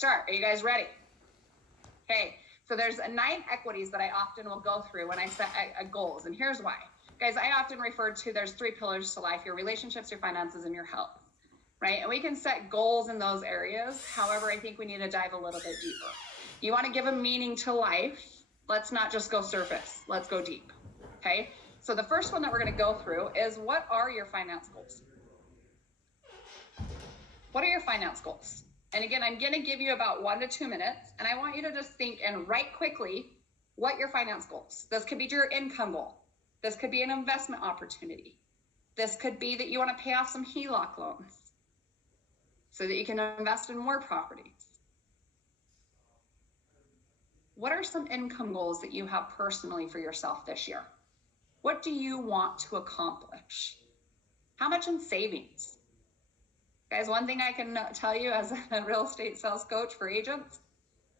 start. Are you guys ready? Okay, so there's 9 equities that I often will go through when I set goals, and here's why. Guys, I often refer to there's 3 pillars to life: your relationships, your finances, and your health, right? And we can set goals in those areas. However, I think we need to dive a little bit deeper. You want to give a meaning to life. Let's not just go surface. Let's go deep, okay? So the first one that we're going to go through is, what are your finance goals? What are your finance goals? And again, I'm going to give you about 1 to 2 minutes, and I want you to just think and write quickly what your finance goals. This could be your income goal. This could be an investment opportunity. This could be that you want to pay off some HELOC loans so that you can invest in more properties. What are some income goals that you have personally for yourself this year? What do you want to accomplish? How much in savings? Guys, one thing I can tell you as a real estate sales coach for agents,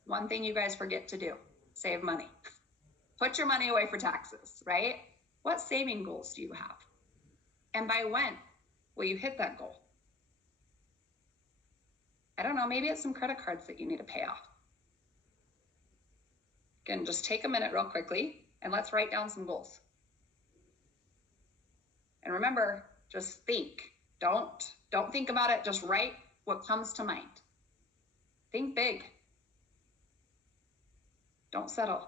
one thing you guys forget to do: save money. Put your money away for taxes, right? What saving goals do you have? And by when will you hit that goal? I don't know, maybe it's some credit cards that you need to pay off. Again, just take a minute real quickly and let's write down some goals. And remember, just think. Don't think about it, just write what comes to mind. Think big. Don't settle.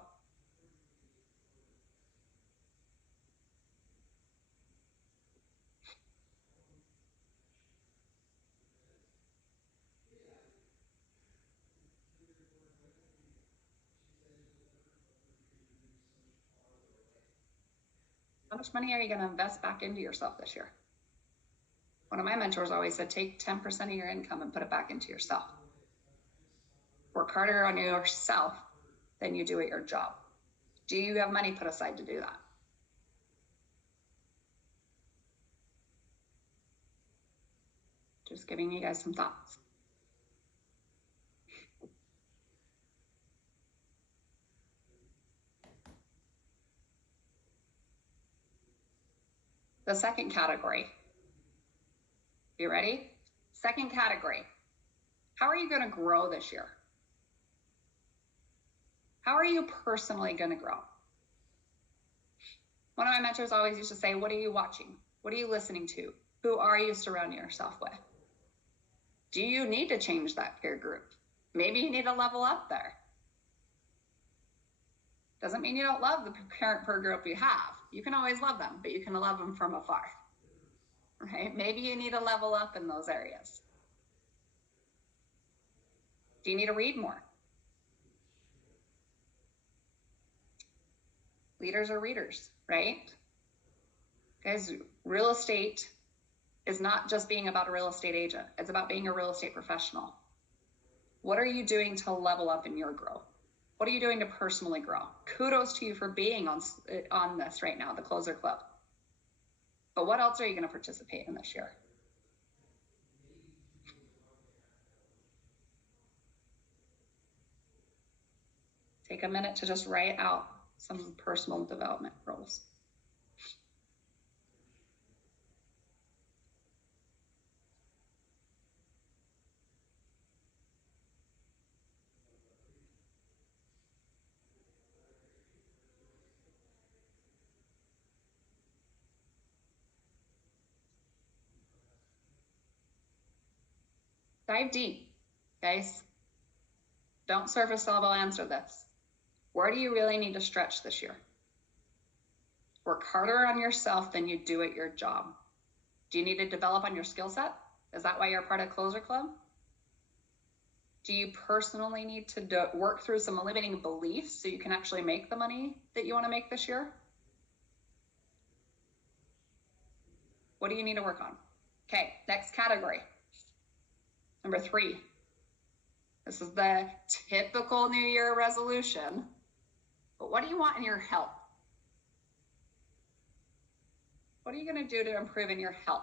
How much money are you going to invest back into yourself this year? One of my mentors always said, take 10% of your income and put it back into yourself. Work harder on yourself than you do at your job. Do you have money put aside to do that? Just giving you guys some thoughts. The second category. You ready? Second category. How are you going to grow this year? How are you personally going to grow? One of my mentors always used to say, what are you watching? What are you listening to? Who are you surrounding yourself with? Do you need to change that peer group? Maybe you need to level up there. Doesn't mean you don't love the current peer group you have. You can always love them, but you can love them from afar. Right? Maybe you need to level up in those areas. Do you need to read more? Leaders are readers, right? Guys, real estate is not just being about a real estate agent. It's about being a real estate professional. What are you doing to level up in your growth? What are you doing to personally grow? Kudos to you for being on this right now, the Closer Club. But what else are you going to participate in this year? Take a minute to just write out some personal development goals. Dive deep, guys. Don't surface level answer this. Where do you really need to stretch this year? Work harder on yourself than you do at your job. Do you need to develop on your skill set? Is that why you're part of Closer Club? Do you personally need to work through some limiting beliefs so you can actually make the money that you want to make this year? What do you need to work on? Okay, next category. Number 3. This is the typical New Year resolution. But what do you want in your health? What are you going to do to improve in your health?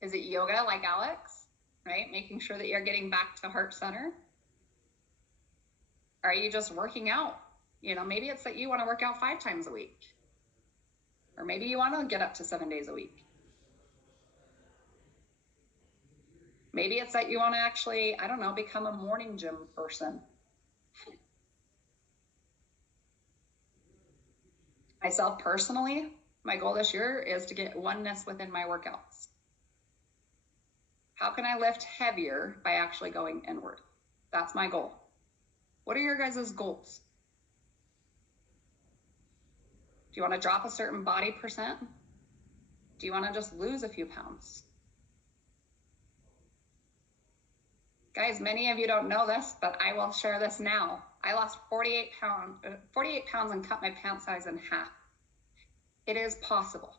Is it yoga like Alex, right? Making sure that you're getting back to heart center. Are you just working out? You know, maybe it's that you want to work out 5 times a week. Or maybe you want to get up to 7 days a week. Maybe it's that you want to actually, I don't know, become a morning gym person. Myself personally, my goal this year is to get oneness within my workouts. How can I lift heavier by actually going inward? That's my goal. What are your guys' goals? Do you want to drop a certain body percent? Do you want to just lose a few pounds? Guys, many of you don't know this, but I will share this now. I lost 48 pounds and cut my pant size in half. It is possible.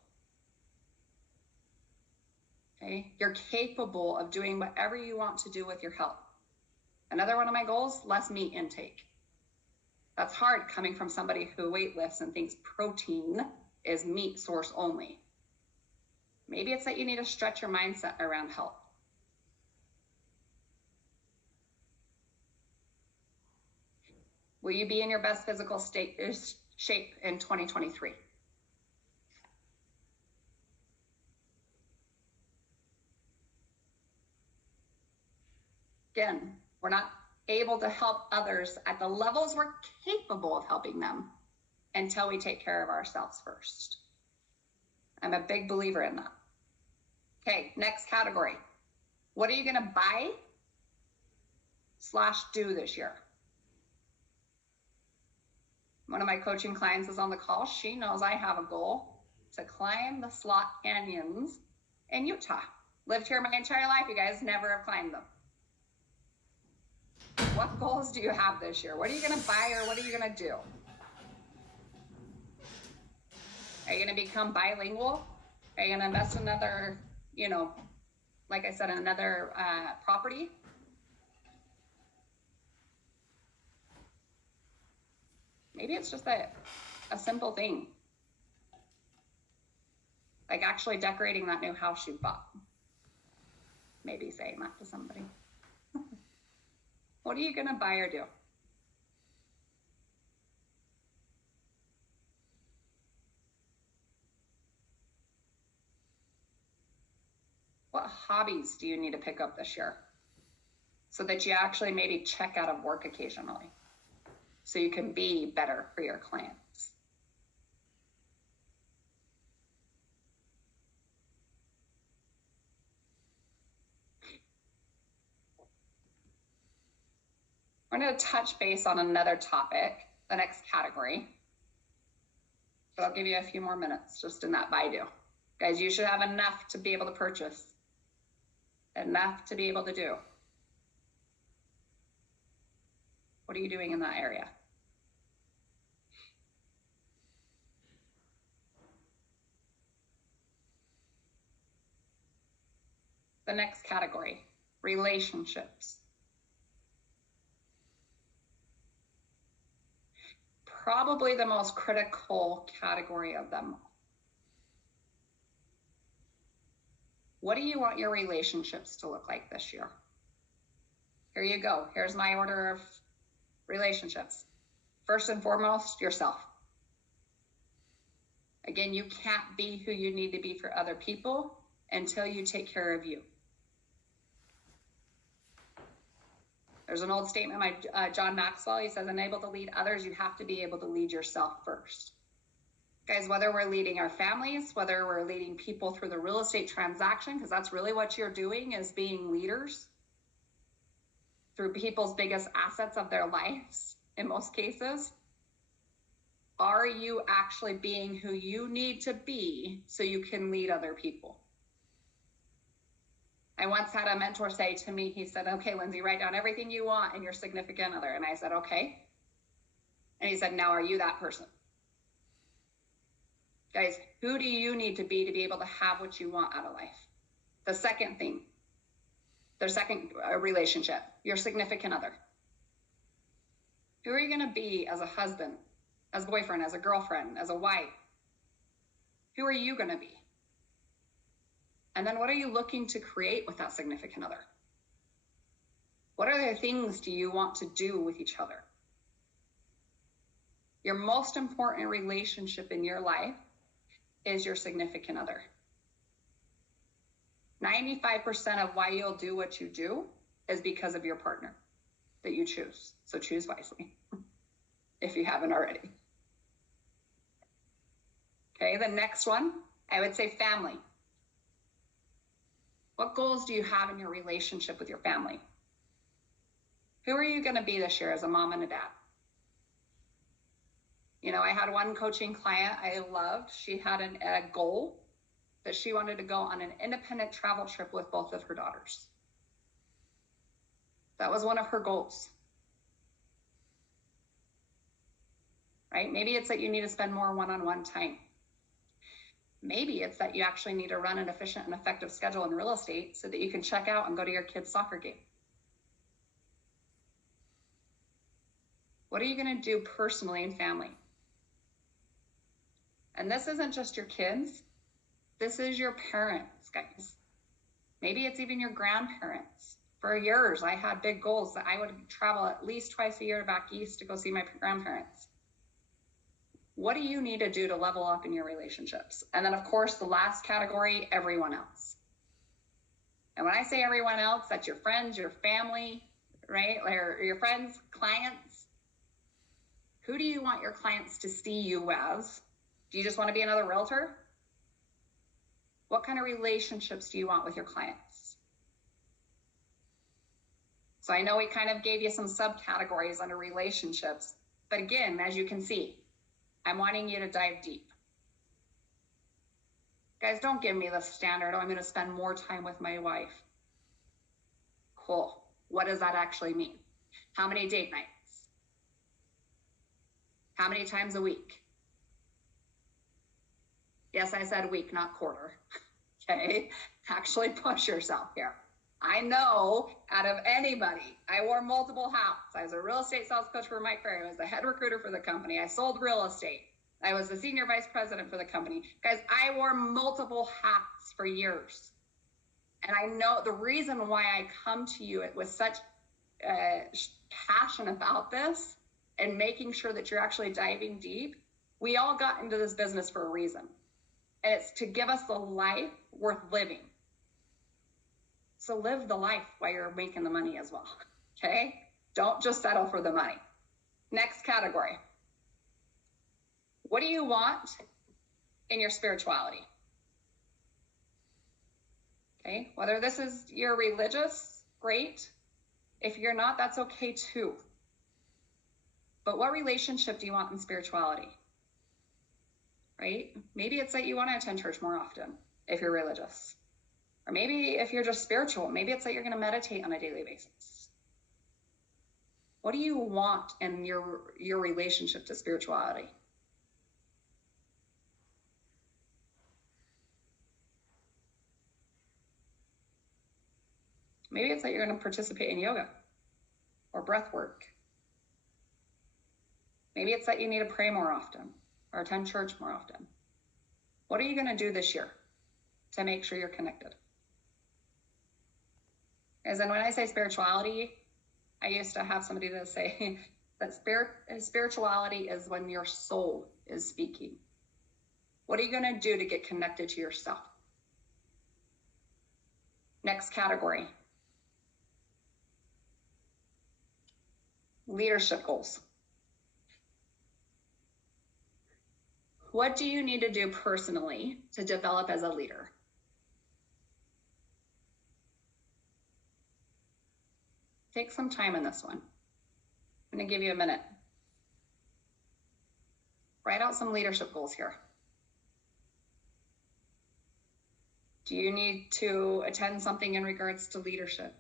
Okay, you're capable of doing whatever you want to do with your health. Another one of my goals, less meat intake. That's hard coming from somebody who weightlifts and thinks protein is meat source only. Maybe it's that you need to stretch your mindset around health. Will you be in your best physical shape in 2023? Again, we're not able to help others at the levels we're capable of helping them until we take care of ourselves first. I'm a big believer in that. Okay, next category. What are you gonna buy / do this year? One of my coaching clients is on the call. She knows I have a goal to climb the Slot Canyons in Utah. Lived here my entire life, you guys, never have climbed them. What goals do you have this year? What are you gonna buy or what are you gonna do? Are you gonna become bilingual? Are you gonna invest in another, like I said, another property? Maybe it's just a simple thing. Like actually decorating that new house you bought. Maybe saying that to somebody. What are you gonna buy or do? What hobbies do you need to pick up this year so that you actually maybe check out of work occasionally so you can be better for your clients? We're going to touch base on another topic, the next category. But I'll give you a few more minutes just in that Baidu. Guys, you should have enough to be able to purchase, enough to be able to do. What are you doing in that area? The next category, relationships. Probably the most critical category of them. What do you want your relationships to look like this year? Here you go. Here's my order of relationships. First and foremost, yourself. Again, you can't be who you need to be for other people until you take care of you. There's an old statement by John Maxwell. He says, unable to lead others, you have to be able to lead yourself first. Guys, whether we're leading our families, whether we're leading people through the real estate transaction, because that's really what you're doing is being leaders through people's biggest assets of their lives, in most cases. Are you actually being who you need to be so you can lead other people? I once had a mentor say to me, he said, okay, Lindsay, write down everything you want in your significant other. And I said, okay. And he said, now are you that person? Guys, who do you need to be able to have what you want out of life? The second thing, the second relationship, your significant other. Who are you going to be as a husband, as a boyfriend, as a girlfriend, as a wife? Who are you going to be? And then what are you looking to create with that significant other? What other things do you want to do with each other? Your most important relationship in your life is your significant other. 95% of why you'll do what you do is because of your partner that you choose. So choose wisely if you haven't already. Okay, the next one, I would say family. What goals do you have in your relationship with your family? Who are you going to be this year as a mom and a dad? You know, I had one coaching client I loved. She had a goal that she wanted to go on an independent travel trip with both of her daughters. That was one of her goals. Right? Maybe it's that you need to spend more one-on-one time. Maybe it's that you actually need to run an efficient and effective schedule in real estate so that you can check out and go to your kid's soccer game. What are you going to do personally and family? And this isn't just your kids. This is your parents, guys. Maybe it's even your grandparents. For years, I had big goals that I would travel at least twice a year back east to go see my grandparents. What do you need to do to level up in your relationships? And then, of course, the last category, everyone else. And when I say everyone else, that's your friends, your family, right? Or your friends, clients. Who do you want your clients to see you as? Do you just want to be another realtor? What kind of relationships do you want with your clients? So I know we kind of gave you some subcategories under relationships, but again, as you can see, I'm wanting you to dive deep. Guys, don't give me the standard, I'm going to spend more time with my wife. Cool. What does that actually mean? How many date nights? How many times a week? Yes, I said week, not quarter. Okay, actually push yourself here. I know out of anybody, I wore multiple hats. I was a real estate sales coach for Mike Ferry. I was the head recruiter for the company. I sold real estate. I was the senior vice president for the company. Guys, I wore multiple hats for years. And I know the reason why I come to you with such passion about this and making sure that you're actually diving deep. We all got into this business for a reason. And it's to give us a life worth living. So live the life while you're making the money as well, okay? Don't just settle for the money. Next category. What do you want in your spirituality? Okay, whether this is you're religious, great. If you're not, that's okay too. But what relationship do you want in spirituality? Right? Maybe it's that you want to attend church more often if you're religious. Or maybe if you're just spiritual, maybe it's that you're going to meditate on a daily basis. What do you want in your relationship to spirituality? Maybe it's that you're going to participate in yoga or breath work. Maybe it's that you need to pray more often or attend church more often. What are you going to do this year to make sure you're connected? As in, when I say spirituality, I used to have somebody to say that spirituality is when your soul is speaking. What are you going to do to get connected to yourself? Next category. Leadership goals. What do you need to do personally to develop as a leader? Take some time in this one. I'm going to give you a minute. Write out some leadership goals here. Do you need to attend something in regards to leadership?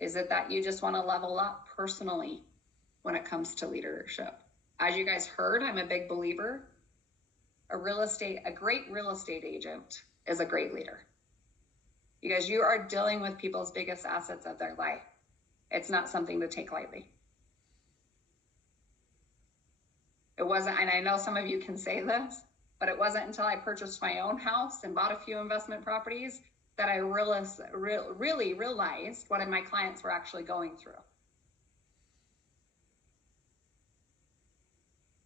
Is it that you just want to level up personally when it comes to leadership? As you guys heard, I'm a big believer. A great real estate agent is a great leader. You guys, you are dealing with people's biggest assets of their life. It's not something to take lightly. It wasn't, and I know some of you can say this, but it wasn't until I purchased my own house and bought a few investment properties that I really realized what my clients were actually going through.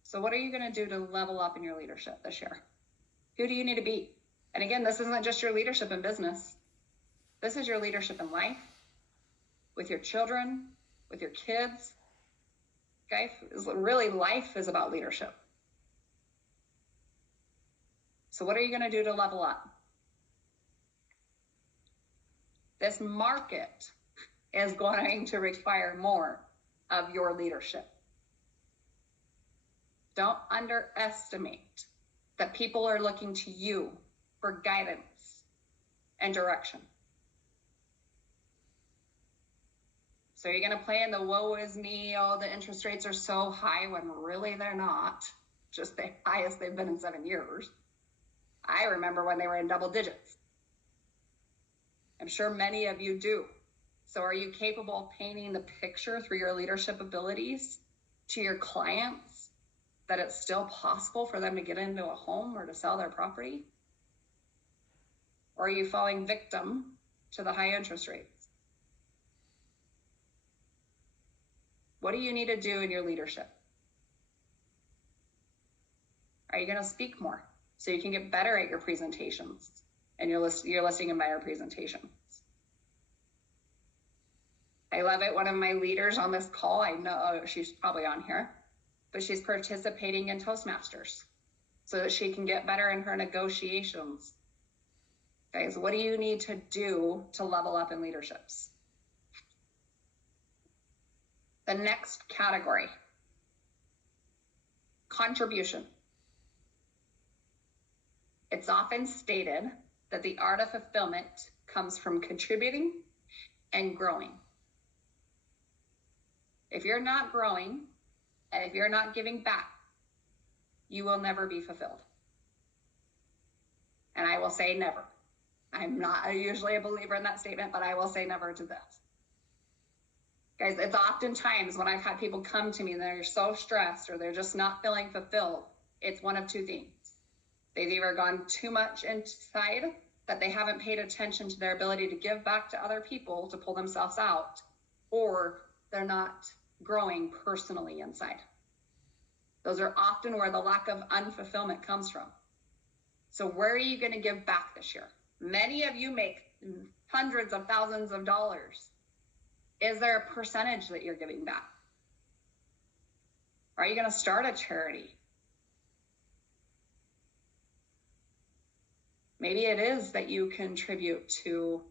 So what are you going to do to level up in your leadership this year? Who do you need to be? And again, this isn't just your leadership in business. This is your leadership in life, with your children, with your kids. Okay, really, life is about leadership. So what are you going to do to level up? This market is going to require more of your leadership. Don't underestimate that people are looking to you for guidance and direction. So you're going to play in the woe is me, oh, the interest rates are so high, when really they're not, just the highest they've been in 7 years. I remember when they were in double digits. I'm sure many of you do. So are you capable of painting the picture through your leadership abilities to your clients that it's still possible for them to get into a home or to sell their property? Or are you falling victim to the high interest rates? What do you need to do in your leadership? Are you going to speak more so you can get better at your presentations and your listing and buyer presentations? I love it. One of my leaders on this call, I know she's probably on here, but she's participating in Toastmasters so that she can get better in her negotiations. Guys, what do you need to do to level up in leaderships? The next category, contribution. It's often stated that the art of fulfillment comes from contributing and growing. If you're not growing, and if you're not giving back, you will never be fulfilled. And I will say never. I'm not usually a believer in that statement, but I will say never to this. Guys, it's oftentimes when I've had people come to me and they're so stressed or they're just not feeling fulfilled, it's one of two things. They've either gone too much inside that they haven't paid attention to their ability to give back to other people to pull themselves out, or they're not growing personally inside. Those are often where the lack of unfulfillment comes from. So where are you going to give back this year? Many of you make hundreds of thousands of dollars. Is there a percentage that you're giving back? Are you going to start a charity? Maybe it is that you contribute to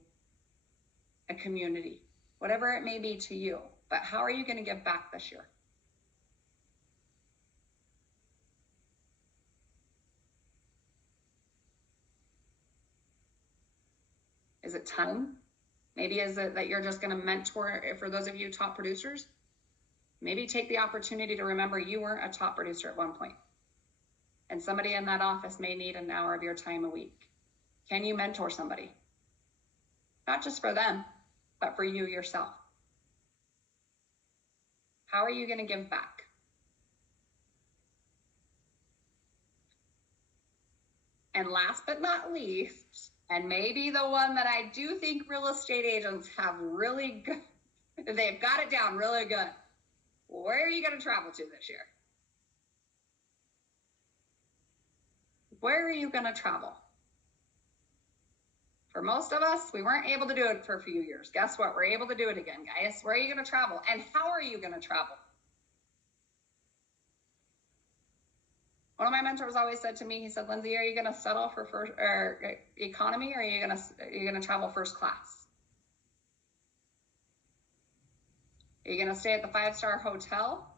a community, whatever it may be to you. But how are you going to give back this year? Is it time? Maybe is it that you're just going to mentor, for those of you top producers, maybe take the opportunity to remember you weren't a top producer at one point. And somebody in that office may need an hour of your time a week. Can you mentor somebody? Not just for them, but for you yourself. How are you going to give back? And last but not least, and maybe the one that I do think real estate agents have really good, they've got it down really good. Where are you going to travel to this year? Where are you going to travel? For most of us, we weren't able to do it for a few years. Guess what? We're able to do it again, guys. Where are you going to travel? And how are you going to travel? One of my mentors always said to me, he said, Lindsay, are you going to settle for first or economy, or are you going to travel first class? Are you going to stay at the 5-star hotel?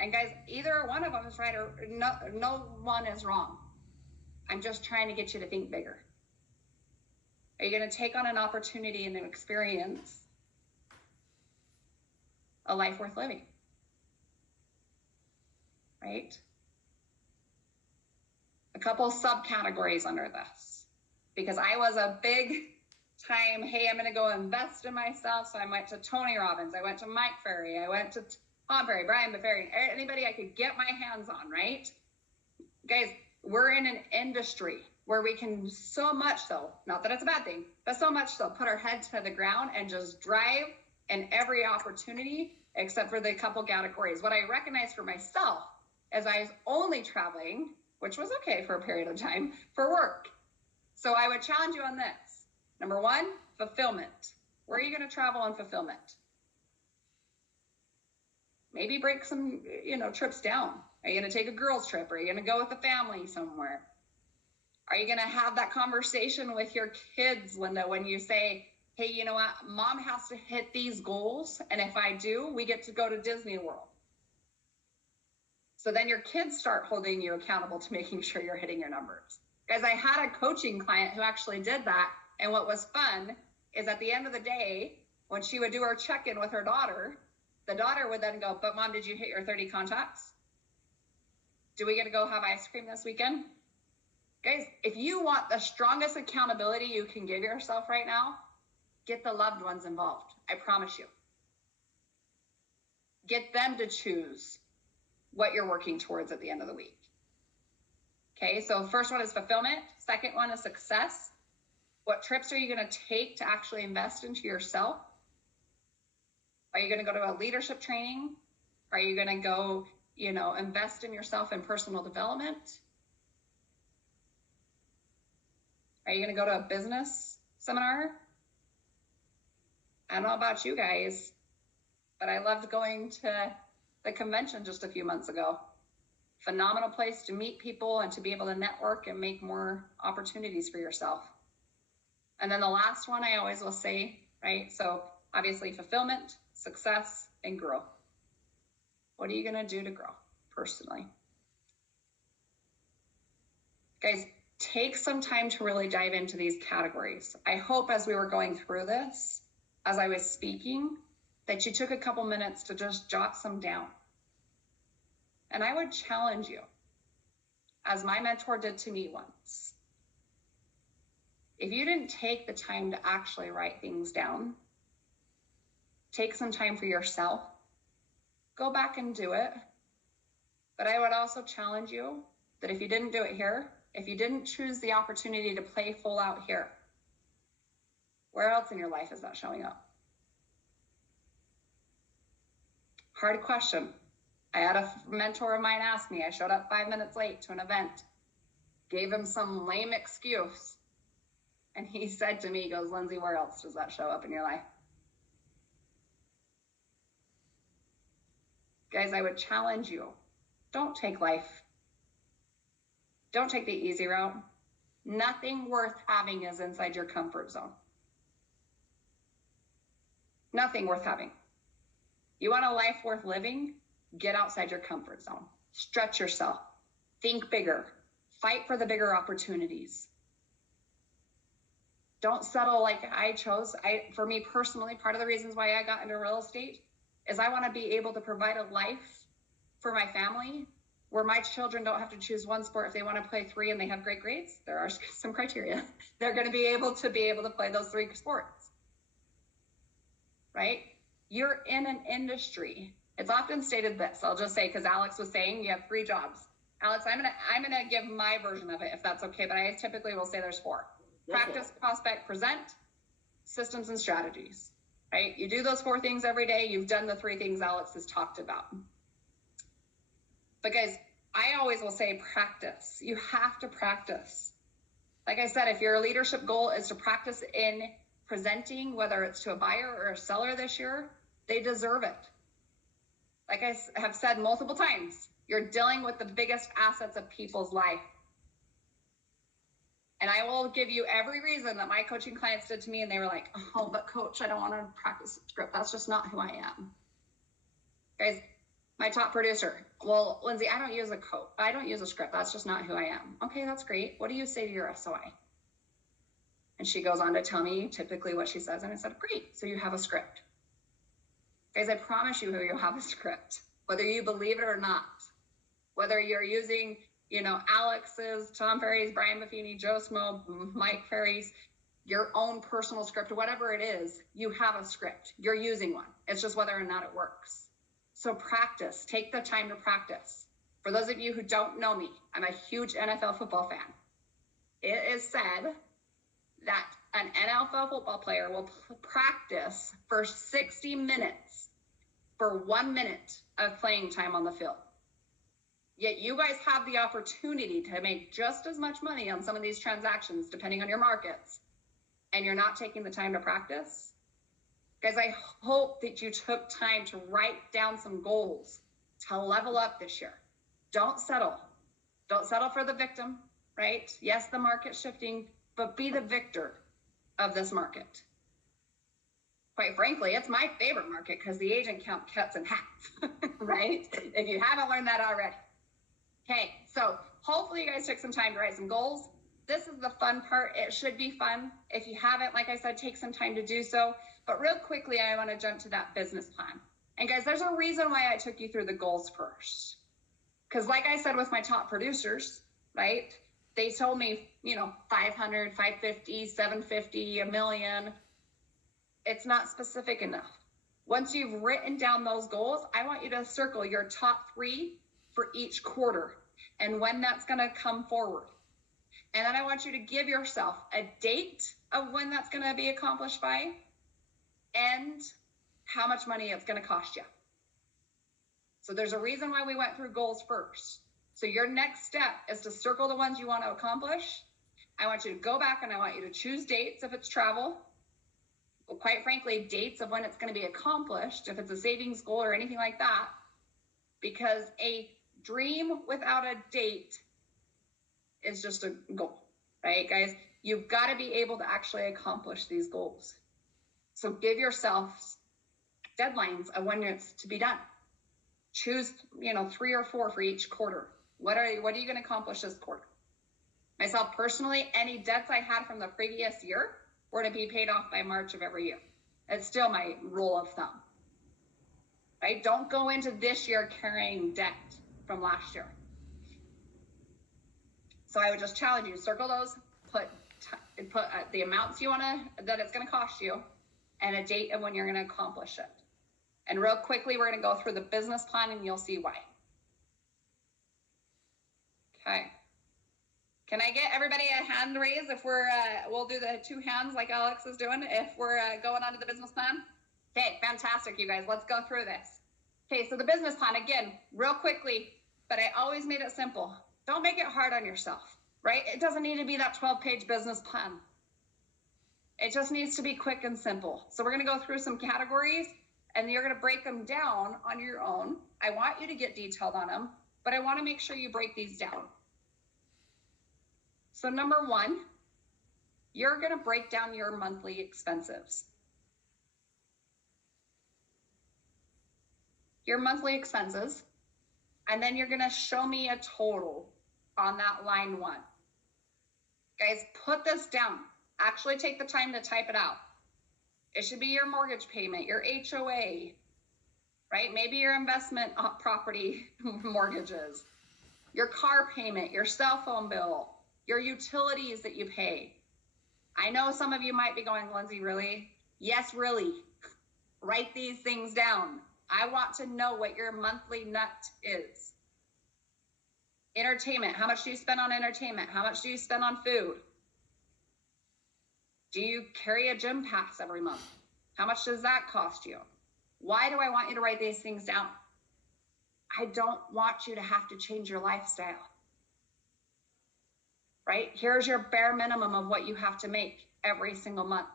And guys, either one of them is right, or no one is wrong. I'm just trying to get you to think bigger. Are you going to take on an opportunity and an experience a life worth living? Right? A couple subcategories under this, because I was a big time, hey, I'm going to go invest in myself. So I went to Tony Robbins. I went to Mike Ferry. I went to Tom Ferry, Brian Ferry, anybody I could get my hands on, right? Guys, we're in an industry where we can so much so, not that it's a bad thing, but so much so, put our head to the ground and just drive in every opportunity except for the couple categories. What I recognize for myself is I was only traveling, which was okay for a period of time, for work. So I would challenge you on this. Number one, fulfillment. Where are you going to travel on fulfillment? Maybe break some, trips down. Are you going to take a girls trip? Are you going to go with the family somewhere? Are you going to have that conversation with your kids, Linda, when you say, hey, you know what? Mom has to hit these goals. And if I do, we get to go to Disney World. So then your kids start holding you accountable to making sure you're hitting your numbers. Guys, I had a coaching client who actually did that. And what was fun is at the end of the day, when she would do her check-in with her daughter, the daughter would then go, but Mom, did you hit your 30 contacts? Do we get to go have ice cream this weekend? Guys, if you want the strongest accountability you can give yourself right now, get the loved ones involved. I promise you. Get them to choose what you're working towards at the end of the week. Okay, so first one is fulfillment. Second one is success. What trips are you going to take to actually invest into yourself? Are you going to go to a leadership training? Are you going to go, invest in yourself in personal development? Are you going to go to a business seminar? I don't know about you guys, but I loved going to the convention just a few months ago. Phenomenal place to meet people and to be able to network and make more opportunities for yourself. And then the last one I always will say, right? So obviously fulfillment, success, and growth. What are you going to do to grow personally? Guys, take some time to really dive into these categories. I hope as we were going through this, as I was speaking, that you took a couple minutes to just jot some down. And I would challenge you, as my mentor did to me once, if you didn't take the time to actually write things down, take some time for yourself, go back and do it. But I would also challenge you that if you didn't do it here, if you didn't choose the opportunity to play full out here, where else in your life is that showing up? Hard question. I had a mentor of mine ask me, I showed up 5 minutes late to an event, gave him some lame excuse. And he said to me, he goes, Lindsay, where else does that show up in your life? Guys, I would challenge you, don't take the easy route. Nothing worth having is inside your comfort zone. Nothing worth having. You want a life worth living? Get outside your comfort zone. Stretch yourself. Think bigger. Fight for the bigger opportunities. Don't settle like I chose. For me personally, part of the reasons why I got into real estate is I want to be able to provide a life for my family where my children don't have to choose one sport. If they want to play 3 and they have great grades, there are some criteria. They're going to be able to play those 3 sports, right? You're in an industry. It's often stated this, I'll just say, because Alex was saying you have 3 jobs. Alex, I'm gonna give my version of it if that's okay, but I typically will say there's 4. Practice, prospect, present, systems, and strategies, right? You do those 4 things every day. You've done the 3 things Alex has talked about. But guys, I always will say practice. You have to practice. Like I said, if your leadership goal is to practice in presenting, whether it's to a buyer or a seller this year, they deserve it. Like I have said multiple times, you're dealing with the biggest assets of people's life. And I will give you every reason that my coaching clients did to me, and they were like, oh, but coach, I don't want to practice script. That's just not who I am. Guys, my top producer, well, Lindsay, I don't use a script. That's just not who I am. Okay, that's great. What do you say to your SOI? And she goes on to tell me typically what she says. And I said, great, so you have a script. Guys, I promise you you'll have a script, whether you believe it or not. Whether you're using, Alex's, Tom Ferry's, Brian Buffini, Joe Smo, Mike Ferry's, your own personal script, whatever it is, you have a script. You're using one. It's just whether or not it works. So practice. Take the time to practice. For those of you who don't know me, I'm a huge NFL football fan. It is said that an NFL football player will practice for 60 minutes for 1 minute of playing time on the field. Yet you guys have the opportunity to make just as much money on some of these transactions, depending on your markets, and you're not taking the time to practice. Guys, I hope that you took time to write down some goals to level up this year. Don't settle. Don't settle for the victim, right? Yes, the market's shifting, but be the victor of this market. Quite frankly, it's my favorite market because the agent count cuts in half, right? If you haven't learned that already. Okay, so hopefully you guys took some time to write some goals. This is the fun part. It should be fun. If you haven't, like I said, take some time to do so. But real quickly, I want to jump to that business plan. And guys, there's a reason why I took you through the goals first. Because like I said with my top producers, right? They told me, 500, 550, 750, a million. It's not specific enough. Once you've written down those goals, I want you to circle your top 3 for each quarter and when that's going to come forward. And then I want you to give yourself a date of when that's going to be accomplished by and how much money it's going to cost you. So there's a reason why we went through goals first. So your next step is to circle the ones you want to accomplish. I want you to go back and I want you to choose dates if it's travel. Well, quite frankly, dates of when it's going to be accomplished, if it's a savings goal or anything like that, because a dream without a date is just a goal, right, guys? You've got to be able to actually accomplish these goals. So give yourself deadlines of when it's to be done. Choose, 3 or 4 for each quarter. What are you going to accomplish this quarter? Myself personally, any debts I had from the previous year were to be paid off by March of every year. It's still my rule of thumb, right? Don't go into this year carrying debt from last year. So I would just challenge you, circle those, put the amounts you that it's going to cost you and a date of when you're going to accomplish it. And real quickly, we're going to go through the business plan and you'll see why. Okay. Can I get everybody a hand raise if we'll do the 2 hands like Alex is doing if we're going on to the business plan? Okay, fantastic, you guys. Let's go through this. Okay, so the business plan, again, real quickly, but I always made it simple. Don't make it hard on yourself, right? It doesn't need to be that 12-page business plan. It just needs to be quick and simple. So we're going to go through some categories and you're going to break them down on your own. I want you to get detailed on them, but I want to make sure you break these down. So number 1, you're going to break down your monthly expenses. Your monthly expenses, and then you're going to show me a total on that line 1. Guys, put this down. Actually take the time to type it out. It should be your mortgage payment, your HOA, right? Maybe your investment property mortgages, your car payment, your cell phone bill, your utilities that you pay. I know some of you might be going, Lindsay, really? Yes, really. Write these things down. I want to know what your monthly nut is. Entertainment. How much do you spend on entertainment? How much do you spend on food? Do you carry a gym pass every month? How much does that cost you? Why do I want you to write these things down? I don't want you to have to change your lifestyle. Right? Here's your bare minimum of what you have to make every single month.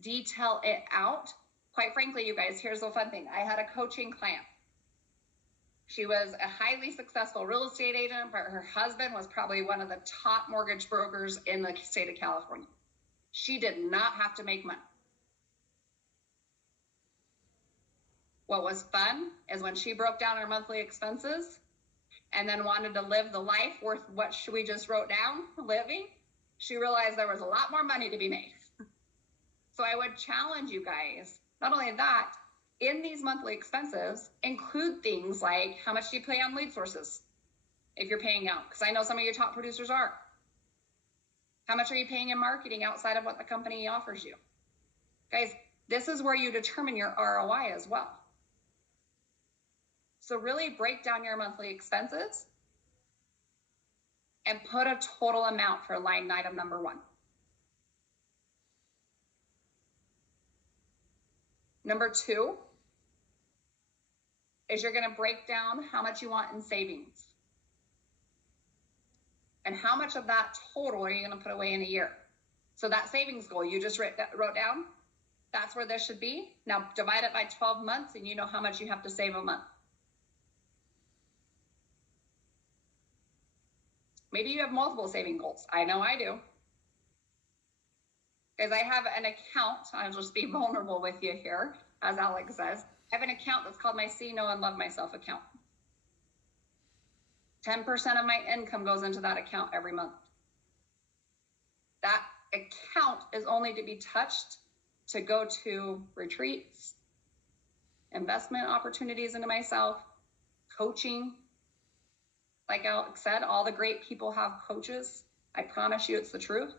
Detail it out. Quite frankly, you guys, here's the fun thing. I had a coaching client. She was a highly successful real estate agent, but her husband was probably one of the top mortgage brokers in the state of California. She did not have to make money. What was fun is when she broke down her monthly expenses and then wanted to live the life worth what we just wrote down, living, she realized there was a lot more money to be made. So I would challenge you guys, not only that, in these monthly expenses, include things like how much do you pay on lead sources if you're paying out? Because I know some of your top producers are. How much are you paying in marketing outside of what the company offers you? Guys, this is where you determine your ROI as well. So really break down your monthly expenses and put a total amount for line item number 1. Number 2, is you're going to break down how much you want in savings. And how much of that total are you going to put away in a year? So that savings goal you just wrote down, that's where this should be. Now divide it by 12 months and you know how much you have to save a month. Maybe you have multiple saving goals. I know I do. Because I have an account, I'll just be vulnerable with you here, as Alex says. I have an account that's called my See, Know, and Love Myself account. 10% of my income goes into that account every month. That account is only to be touched to go to retreats, investment opportunities into myself, coaching. Like Alex said, all the great people have coaches. I promise you it's the truth.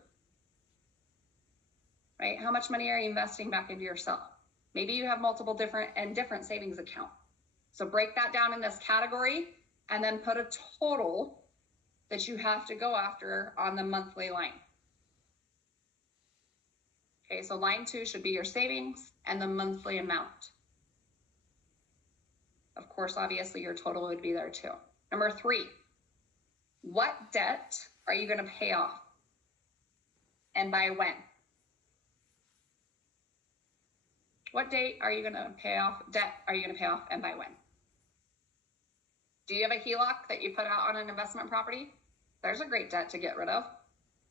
Right? How much money are you investing back into yourself? Maybe you have multiple different savings accounts. So break that down in this category and then put a total that you have to go after on the monthly line. Okay, so line 2 should be your savings and the monthly amount. Of course, obviously your total would be there too. Number 3, what debt are you going to pay off and by when? What date are you going to pay off? Debt are you going to pay off and by when? Do you have a HELOC that you put out on an investment property? There's a great debt to get rid of.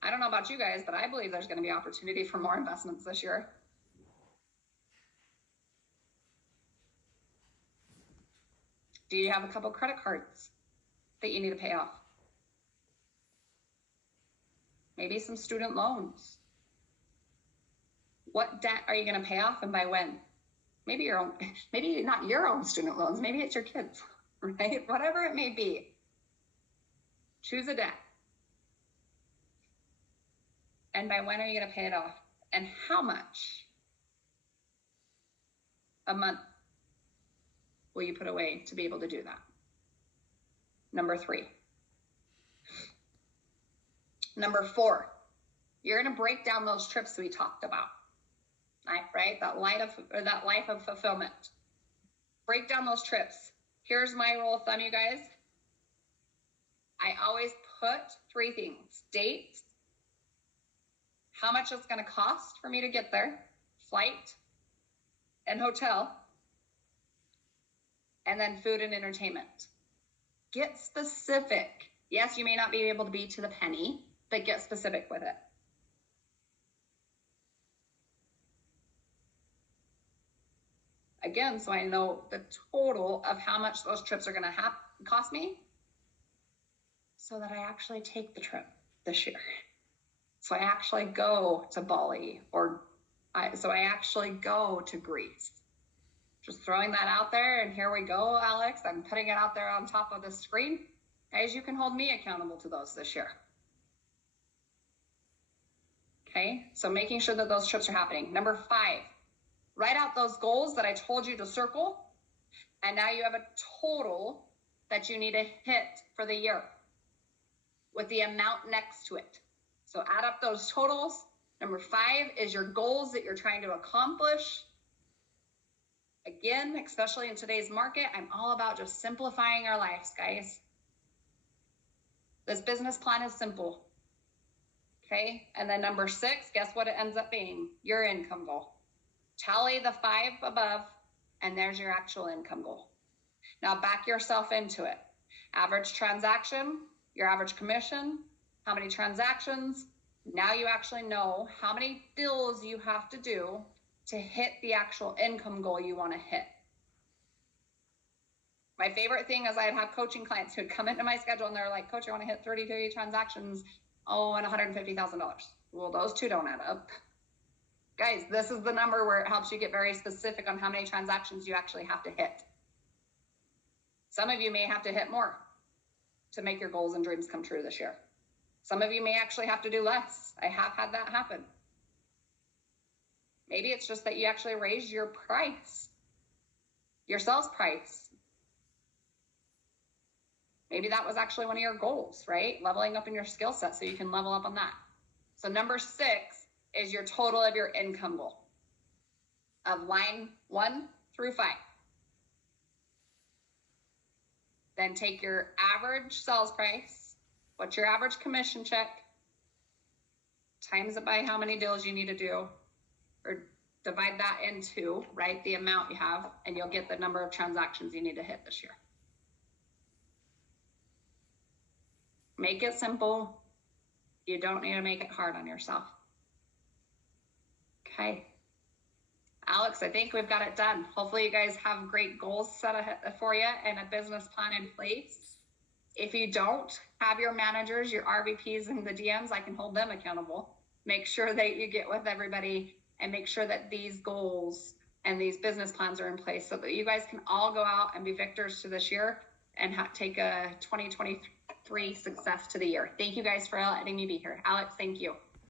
I don't know about you guys, but I believe there's going to be opportunity for more investments this year. Do you have a couple credit cards that you need to pay off? Maybe some student loans. What debt are you going to pay off and by when? Maybe your own, maybe not your own student loans, maybe it's your kids, right? Whatever it may be. Choose a debt. And by when are you going to pay it off? And how much a month will you put away to be able to do that? Number 3. Number 4, you're going to break down those trips we talked about, right? That life of fulfillment. Break down those trips. Here's my rule of thumb, you guys. I always put 3 things: dates, how much it's going to cost for me to get there, flight and hotel, and then food and entertainment. Get specific. Yes, you may not be able to be to the penny, but get specific with it. Again, so I know the total of how much those trips are going to cost me, so that I actually take the trip this year. So I actually go to Bali, so I actually go to Greece. Just throwing that out there, and here we go, Alex. I'm putting it out there on top of the screen. Guys, you can hold me accountable to those this year. Okay, so making sure that those trips are happening. Number 5, write out those goals that I told you to circle, and now you have a total that you need to hit for the year with the amount next to it. So add up those totals. Number 5 is your goals that you're trying to accomplish. Again, especially in today's market, I'm all about just simplifying our lives, guys. This business plan is simple. Okay, and then number 6, guess what it ends up being? Your income goal. Tally the 5 above, and there's your actual income goal. Now back yourself into it. Average transaction, your average commission, how many transactions. Now you actually know how many deals you have to do to hit the actual income goal you want to hit. My favorite thing is I'd have coaching clients who'd come into my schedule and they're like, Coach, I want to hit 33 transactions, and $150,000. Well, those 2 don't add up. Guys, this is the number where it helps you get very specific on how many transactions you actually have to hit. Some of you may have to hit more to make your goals and dreams come true this year. Some of you may actually have to do less. I have had that happen. Maybe it's just that you actually raised your price, your sales price. Maybe that was actually one of your goals, right? Leveling up in your skill set so you can level up on that. So number 6 is your total of your income goal of line 1 through 5. then take your average sales price, what's your average commission check, times it by how many deals you need to do, or divide that into, right, the amount you have, and you'll get the number of transactions you need to hit this year. Make it simple. You don't need to make it hard on yourself. Okay. Alex, I think we've got it done. Hopefully you guys have great goals set for you and a business plan in place. If you don't have your managers, your RVPs, and the DMs, I can hold them accountable. Make sure that you get with everybody and make sure that these goals and these business plans are in place so that you guys can all go out and be victors to this year and take a 2023 success to the year. Thank you guys for letting me be here. Alex, thank you.